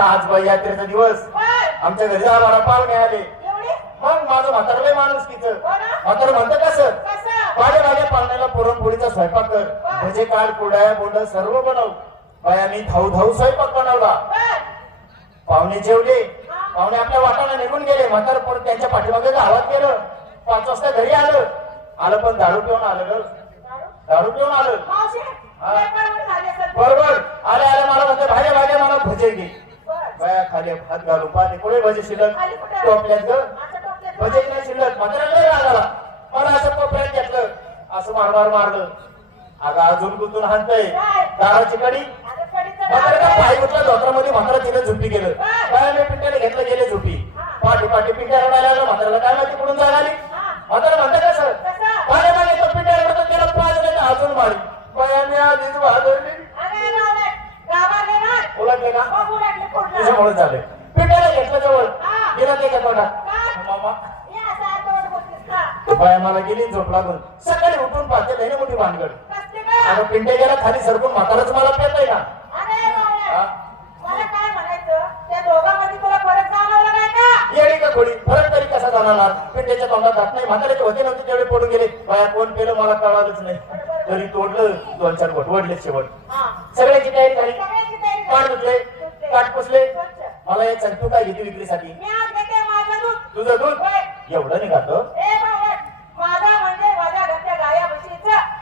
आज बाई यात्रेचा दिवस. आमच्या घरी आम्हाला आले एवढी? मग माझं म्हातारलंय माणूस तिचं. हो? म्हातार म्हणतं कसं? माझ्या माझ्या पाहुण्याला पुरणपोळीचा स्वयंपाक कर. भजे काल कुड्या बोंड सर्व बनव. बायांनी धाऊ धाऊ स्वयंपाक बनवला. पाहुणे जेवले. पाहुणे आपल्या वाटाला निघून गेले. म्हातार परत त्यांच्या पाठीमागे गावात गेलं. पाच वाजता घरी आलं. आलं पण दारू पिऊन आलं ग. दारू? पिऊन आलं. बरोबर आले आले मला म्हणते भाज्या भाज्या मला भजे घे बाया खाली हात घालून पाहते. कोणी भजे शिल्लक? टोपल्यात टोपल्यात भजे नाही शिल्लक. मात्र लय मला असं कोपऱ्यात घेतलं. असं मार मार मारलं. अगं अजून गुंतून हाणतय? दाराची कडी? पाय? उठला धोत्रामध्ये? म्हातारा तिने झुपी केलं. काय? बाया मी पिंट्याने घेतलं गेले झुपी. पाठी पाठी पिंट्या रडायला म्हाताऱ्याला काय माहिती कुठून जाग आली. म्हातारा म्हणतं कसं? कसं? मागे आधीच वाजवली. ओळखले का झाले. घेतलं जवळ. गेला? मामा. आता मला गेली झोप लागून सकाळी उठून पाहते लई मोठी भानगड. अगं पिंट्या गेला खाली सरकून म्हाताराच मला पेतय ना. का? येडी का थोडी फरक तरी कसा जाणार पिंट्याच्या तोंडात जात नाही. म्हाताऱ्याचे होते नव्हते तेवढे पडून गेले. बाया कोण पेलं मला कळालंच नाही. तरी तोडलं दोन चार घोट वडले शेवट. सगळ्याची तयारी झाली पाठ. धुतले. काट पुसले. मला सांग तू काय घेते विक्रीसाठी? तुझं दूध. एवढं निघालं म्हणजे माझ्या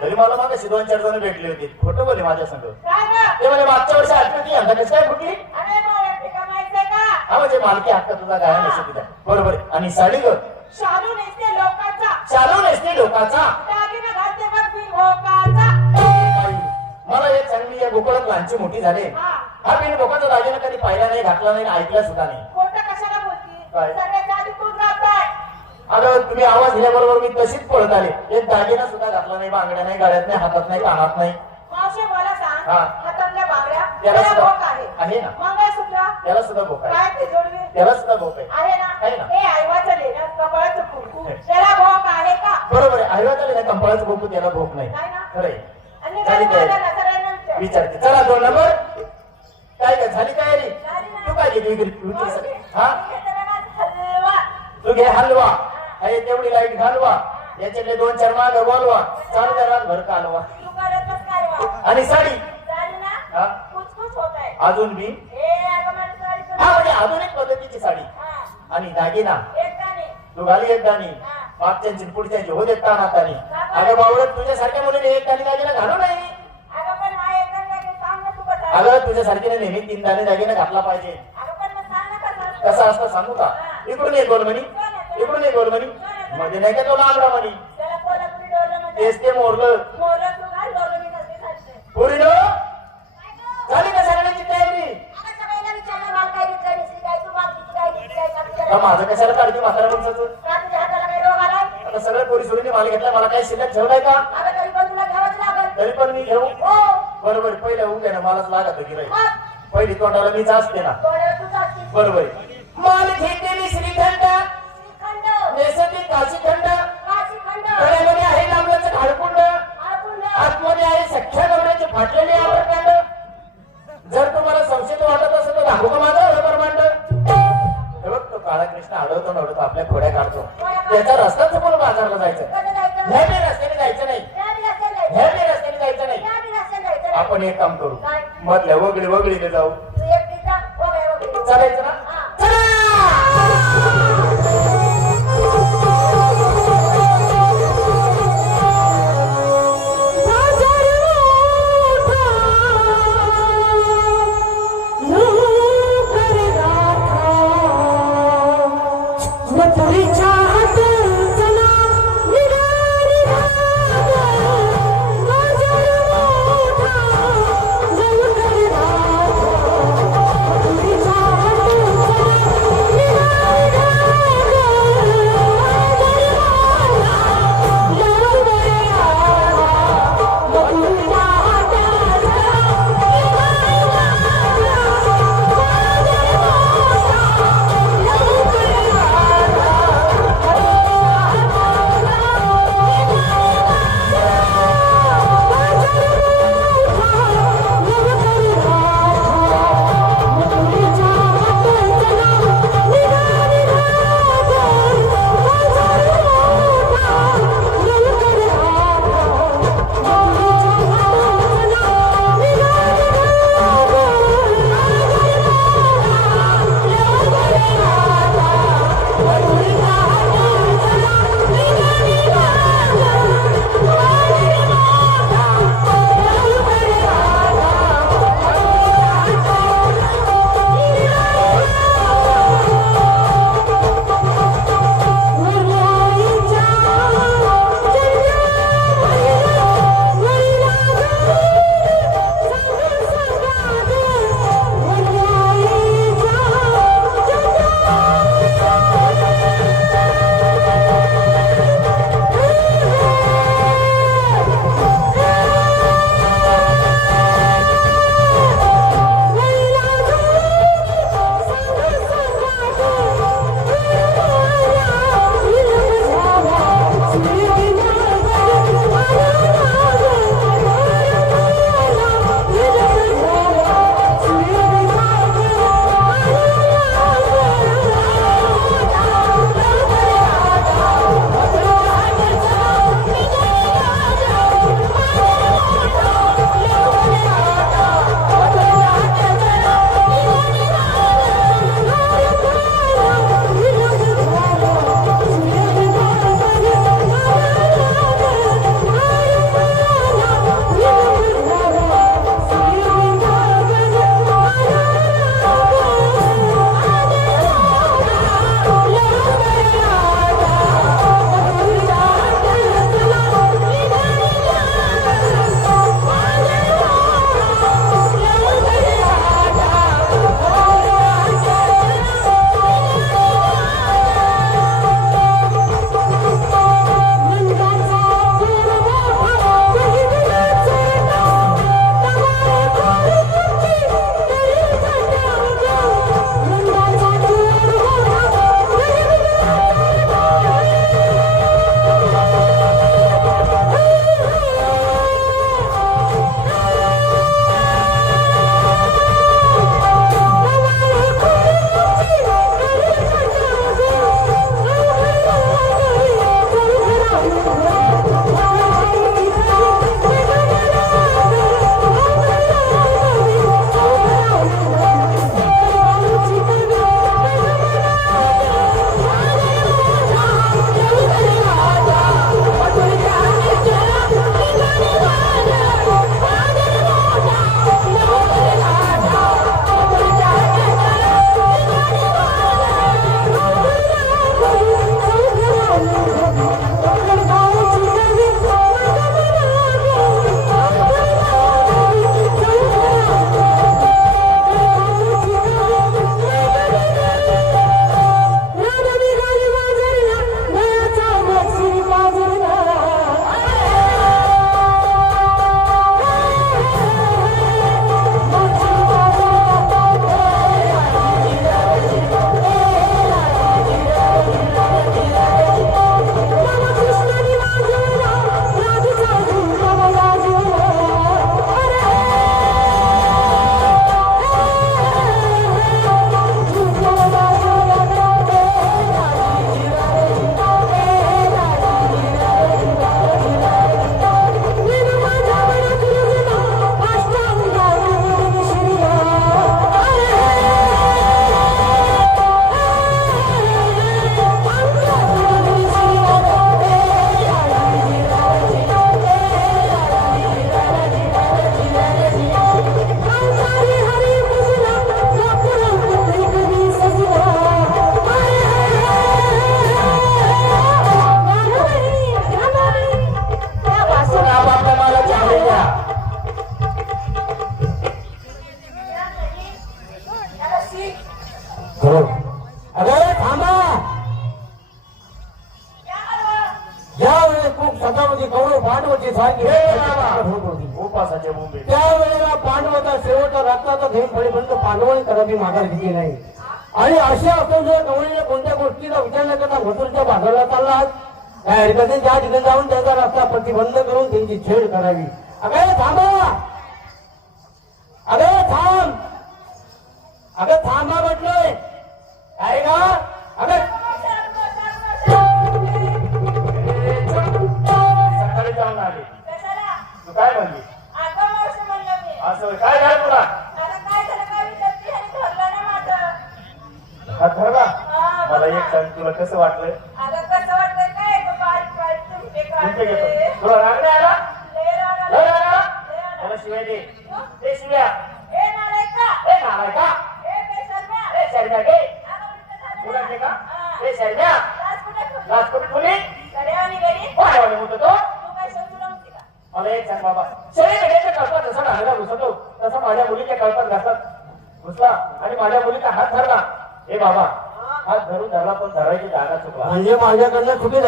तरी मला मागे दोन चार जण भेटले होते. खोटं बोले माझ्या संग. काय? ते म्हणे मागच्या वर्षी आठवी होती यंदा कसं काय फुटली? हा म्हणजे मालकी हक्क तुझा गाया नसतो तुझा बरोबर आहे. आणि साडी ग. शालू नेसते लोकांचा. चालू नसते लोकांचा दागिने घालते बघ बिनभोकाचा आई, मला एक चांगली या गोकुळात लहानची मोठी झाले. हा. बिन भोकाचा दागिना कधी पाहिला नाही घातला नाही ऐकला सुद्धा नाही. अगं तुम्ही आवाज दिल्याबरोबर मी तशीच पळत आले. एक दागिना सुद्धा घातला नाही बांगड्या नाही गाड्यात नाही हातात नाही कानात नाही. हातातल्या बांगड्या आहे ना. मंगळसूत्र त्याला सुद्धा? भोक आहे. जोडवी? त्याला सुद्धा भोक आहे. आहे ना? आहे ना. हे आईवाचं लेणं कपाळाचं कुंकू त्याला भोक आहे का? बरोबर आहे. कंपाळाचं त्याला भोक नाही. नाही ना? खरंय आणि झाली तयारी. विचार. विचारते. चला दोन नंबर. काय काय झाली तयारी? झाली ना. तू काय घेते विक्री? हा हलवा. तू घे हलवा. आहे तेवढी लाइट घालवा. याच्यातले दोन चार माग बोलवा. चालू करा घर कालवा. आणि साडी झाली ना हा? कुचकुच होत आहे अजून तर- हा म्हणजे आधुनिक पद्धतीची साडी. आणि दागिना. तू घाली एक दाणी. मागच्यांची पुढच्यांची. हो देत नातानी अगं बावळत तुझ्यासारख्या मुलीने एक दाणी दागिना घालू नाही. अगं नाही, तुझ्यासारखीने नेहमी तीन दाणे दागिना घातला पाहिजे. कसं असतं. सांगू का? इकडून एक गोल म्हणी इकडून एक गोल म्हणी मध्ये नाही का तो लांबडा म्हणी तेच ते मोरलं मोरं तू घाल, डोरलं मी कसली घालते. पुरीनो काय गं? झाली का सगळ्याची तयारी अगं सगळ्यांना विचारलं, मला काय घेतलं, दिसली काय, तू मागची काय घेतली जरा. माझं कशाला काढते म्हातारा माणसाचं का तुझ्या हाताला काही रोग आलाय? आता सगळ्या पोरी सोडून माल घेतला मला काय शिल्लक ठेवलाय का तरी पण तुला घ्यावंच लागल. तरी पण मी घेऊ हो. बरोबर पहिल्या होऊ दे ना मलाच लागत गिराई मग पहिली तोंडाला मीच असते ना. बरोबर. माल घेतलेली श्रीखंड श्रीखंड, नेसती काशीखंड, চলে যাও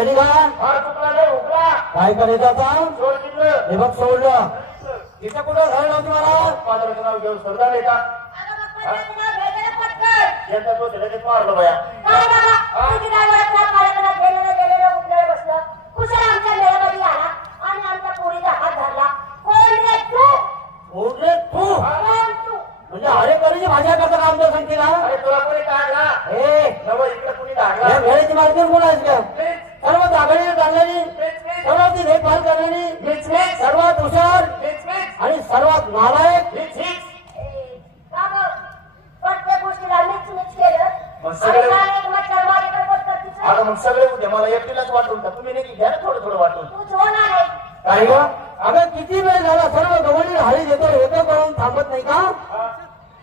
झाली का नाही काय करायचं आता? हे बघ सोडलं. तिथं कुठं झालं नव्हती मला? पादराचं नाव घेऊन सरदार आहे का. यांचा तो त्याला मारलो बाया. नाही? ओढले? म्हणजे अरे करायची माझ्या करता काम तर सांगते ना अरे तुला कोणी काढला ए. नव इकडे कोणी वेळेची मार्केट कोण आहेस का सर्व मीच, मीच, सर्वांची देखभाल करणारी सर्वात हुशार आणि सर्वात नालायक. मग सगळे- उद्या मला एकटीलाच वाटून का तुम्ही नाही घ्या थोडं थोडं वाटून? तूच होणार आहे. काय ग? अगं किती वेळ झाला? सर्व गवळी हाळी देतो हेतो करून थांबत नाही का?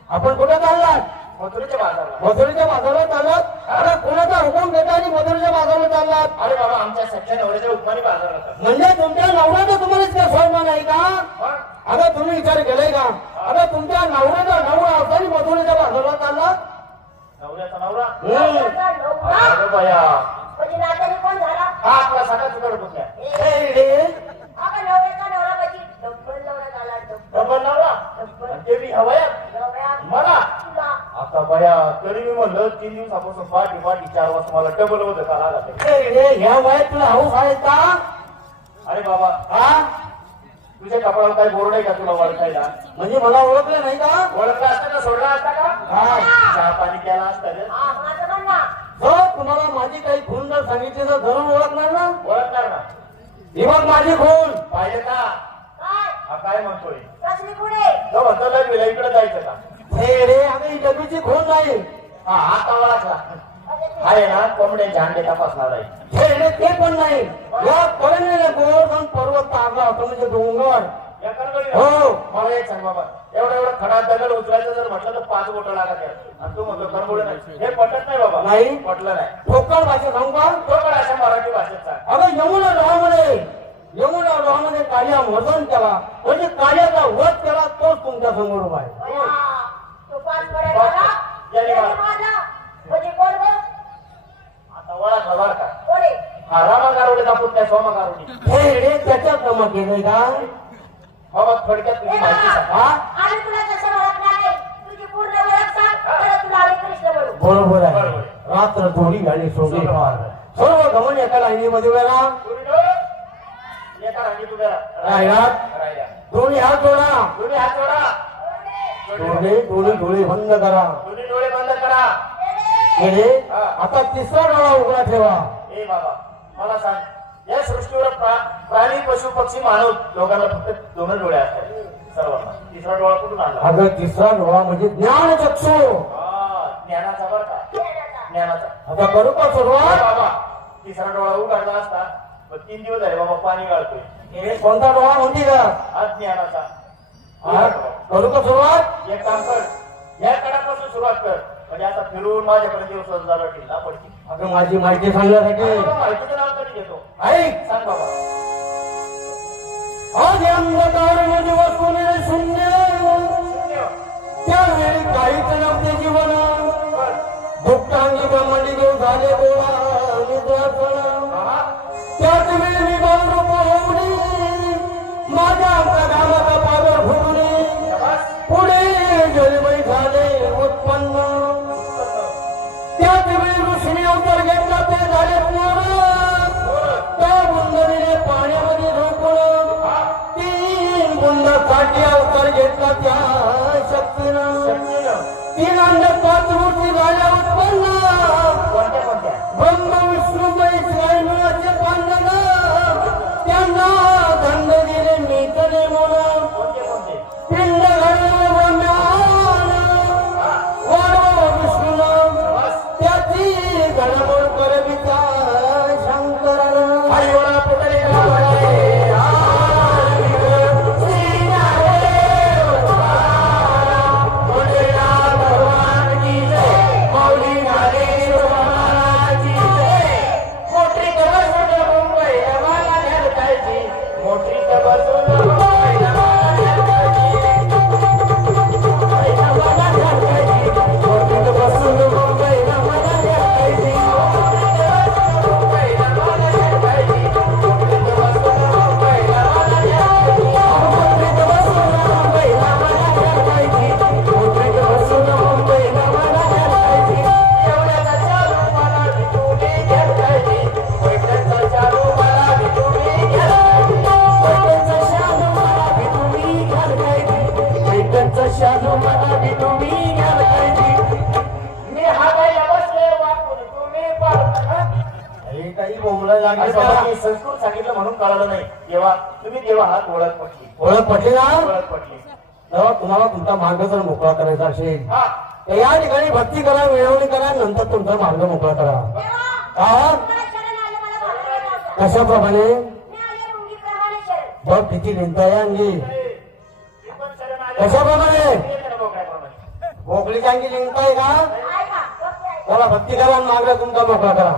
आपण कुठे चाललात? मथुरेच्या बाजारला. मथुरीच्या बाजारात चाललात? अरे कोणाचा हुकूम घेता आणि मथुरीच्या बाजारात चाललात? अरे बाबा आमच्या सख्या नवऱ्याच्या उपमानी बाजार होता. म्हणजे तुमच्या नवऱ्याचा तुम्हालाच काय फॉर्मा नाही का? अगं तुम्ही विचार केलाय का? अगं तुमच्या नवऱ्याचा नवरा असताना मथुरीच्या बाजारात चाललात? नवऱ्याचा नवरा. अरे बया. म्हणजे नात्याने कोण झाला? हा आपला सगळा चुकड कुठल्या ए, नवऱ्याचा नवरा म्हणजे डब्बल नवरा झाला डब्बल डबल नवरा डब्बल आणि ते बी हवयात नवरा मला तुला आता बया तरी मी म्हणलं तीन दिवसापासून पाठी पाठी चार वाजता मला डबल होत का लागत ए, रे, ह्या वयात तुला हाऊस आहे का? अरे बाबा हा? तुझ्या कपाळावर काही बोर्ड आहे का तुला ओळखायला? म्हणजे मला ओळखलं नाही का? ओळखला असता का? सोडला असता का? हा. चहा पाणी केला असता रे. हा जर तुम्हाला माझी काही खून जर सांगितली तर जरूर ओळखणार ना? ओळखणार ना? ही बघ माझी खून. पाहिजे का? काय? हा काय म्हणतोय? कसली पुढे तो म्हणतो लग्न इकडे जायचं का? हे रे अगं ही डबीची खून नाही हा आहे ना कोंबड्यांचे अंडे तपासणार आहे. हे रे ते पण नाही. या गोवर्धन पर्वत तारला होता म्हणजे डोंगर. हो. मला एक सांग बाबा. एवढा एवढा खडा दगड उचलायचं जर म्हटलं तर पाच बोट लागत आणि तू म्हणतो करबोड नाही. हे पटत नाही बाबा. नाही. पटलं नाही. ठोकळ भाषा सांगू का? पण अशा मराठी भाषेत सांग. अगं यमुना डोहामध्ये यमुना डोहामध्ये काल्या मर्दन केला म्हणजे काल्याचा वध केला तोच तुमच्यासमोर उभा आहे. पाच पड्या झाला. मारला. मारला म्हणजे कोण गं? आता ओळखला बरं का? कोणी? हा रामा गारुडीचा पुतण्या सोमा गारुडी. हे रे त्याच्यात जमा केलंय का? बाबा थोडक्यात तुझी माहिती सांग. हा? आम्ही तुला तसं ओळखणार नाही तुझी पूर्ण ओळख सांग. तर तुला आम्ही कृष्ण म्हणू. बरोबर आहे. रात्र थोडी आणि सोडी फार सर्व गमन एका लाईनीमध्ये वेळा एका रांगेत उभ्या राहा. राहिलात राहिल्या. दोन्ही हात जोडा. दोन्ही हात जोडा. डोळे डोळे डोळे बंद करा. दोन्ही डोळे बंद करा. गेले आता तिसरा डोळा उघडा ठेवा. ए बाबा मला सांग या सृष्टीवर प्रा- प्राणी पशु पक्षी मानव लोकांना फक्त दोन डोळे असतात. सर्वांना. तिसरा डोळा कुठून आणला? अगं तिसरा डोळा म्हणजे ज्ञान चक्षु. हा, ज्ञानाचा बरं का. ज्ञानाचा. आता करू का सुरुवात? बाबा तिसरा डोळा उघडला असता पण तीन दिवस झाले बाबा पाणी गाळतोय. हे कोणता डोळा म्हणते का? हा ज्ञानाचा. हा, करू का सुरुवात? एक काम कर. या कडापासून सुरुवात कर. म्हणजे आता फिरून माझ्यापर्यंत दिवस झाला ढिल्ला पडतील अगं माझी माहिती सांगण्यासाठी माहितीचं नाव तरी घेतो ऐक. सांग बाबा. आधी अंधकार म्हणजे शून्य. त्यावेळी काहीच नव्हते जीवन. दुःखांगी ब्रह्मणी घेऊन झाले गोळा. निद्रासन तीन अंड पाच मूर्ती झाल्या उत्पन्न. कोणत्या कोणत्या? ब्रह्म हे काही लागले संस्कृत सांगितलं म्हणून कळालं नाही. देवा तुम्ही देवा हात ओळख पटली. ओळख पटली ना? ओळख पटली. तेव्हा तुम्हाला तुमचा मार्ग जर मोकळा करायचा असेल हा. तर या ठिकाणी भक्ती करा मिळवणी करा नंतर तुमचा मार्ग मोकळा करा. देवा, तुम्हाला शरण आलं, मला भाकरी लावता. कशाप्रमाणे? मी आले मुंगीप्रमाणे शरण. बघ किती लिहिता आहे अंगी मी पण शरण आले. कशाप्रमाणे? मी येते. भोकळीच्या अंगी लिहिताय का? ऐका. त्याला भक्ती करा आणि मार्ग तुमचा मोकळा करा.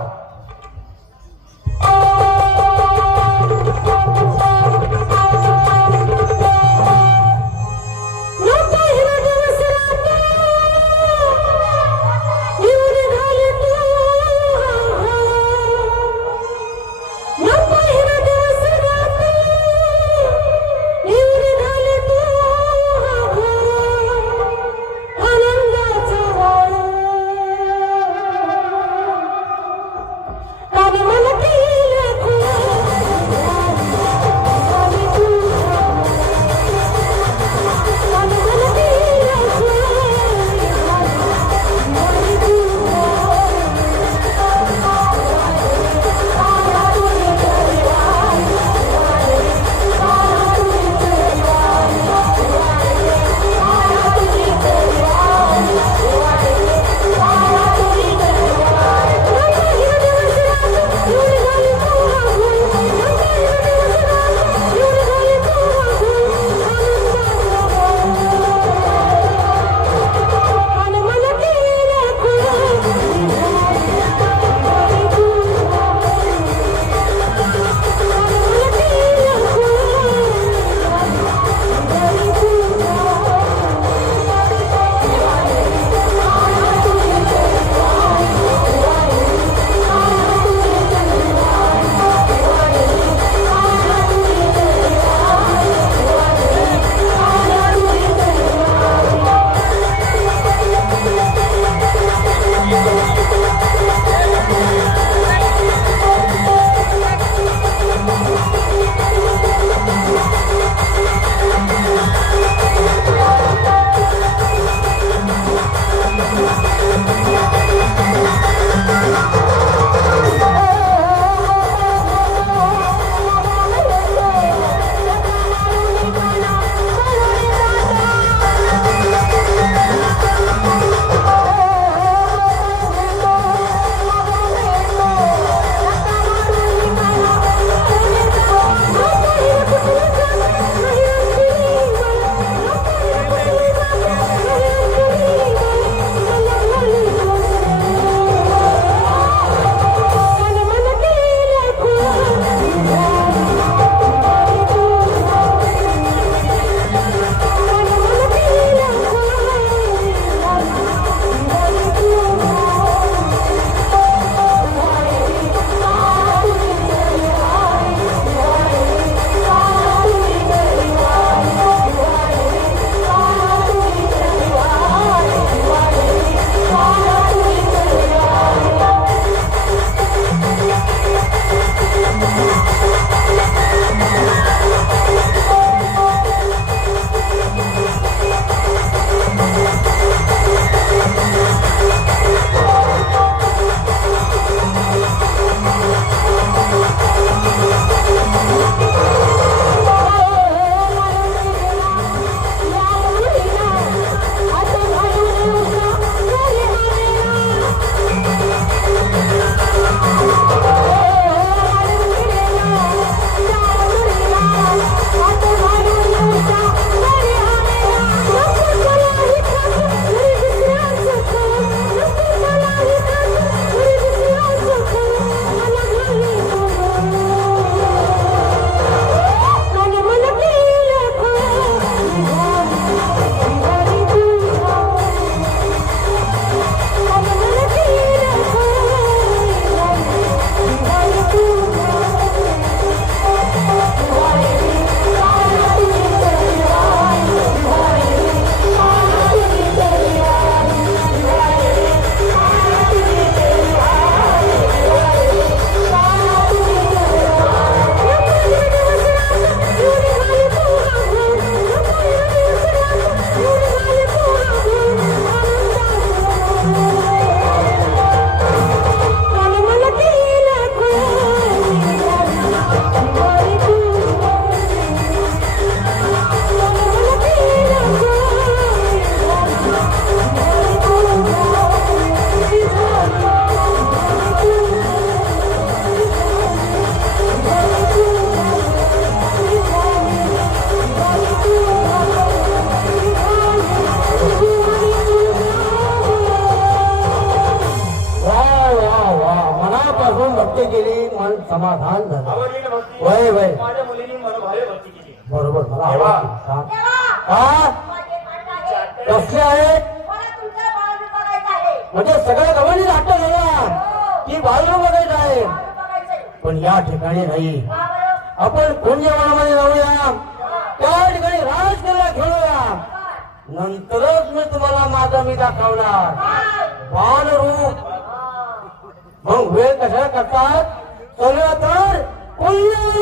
समाधान झालं. वय वय. माझ्या मुलीने मनोभावे भक्ती केली. बरोबर मला. आवडते हा. हा? कसले आहेत मला तुमचं बाळ बघायचं आहे. म्हणजे सगळ्या गव्हाणी नाट्य झाला की बाळू बघायचं आहे. पण या ठिकाणी नाही. आपण कुंजवनामध्ये जाऊया. त्या ठिकाणी राज केला खेळूया? नंतरच मी तुम्हाला माझा मी दाखवणार? बाण रूप हा. मग वेळ कशा करतात? তাহলে তার কল্যাণ।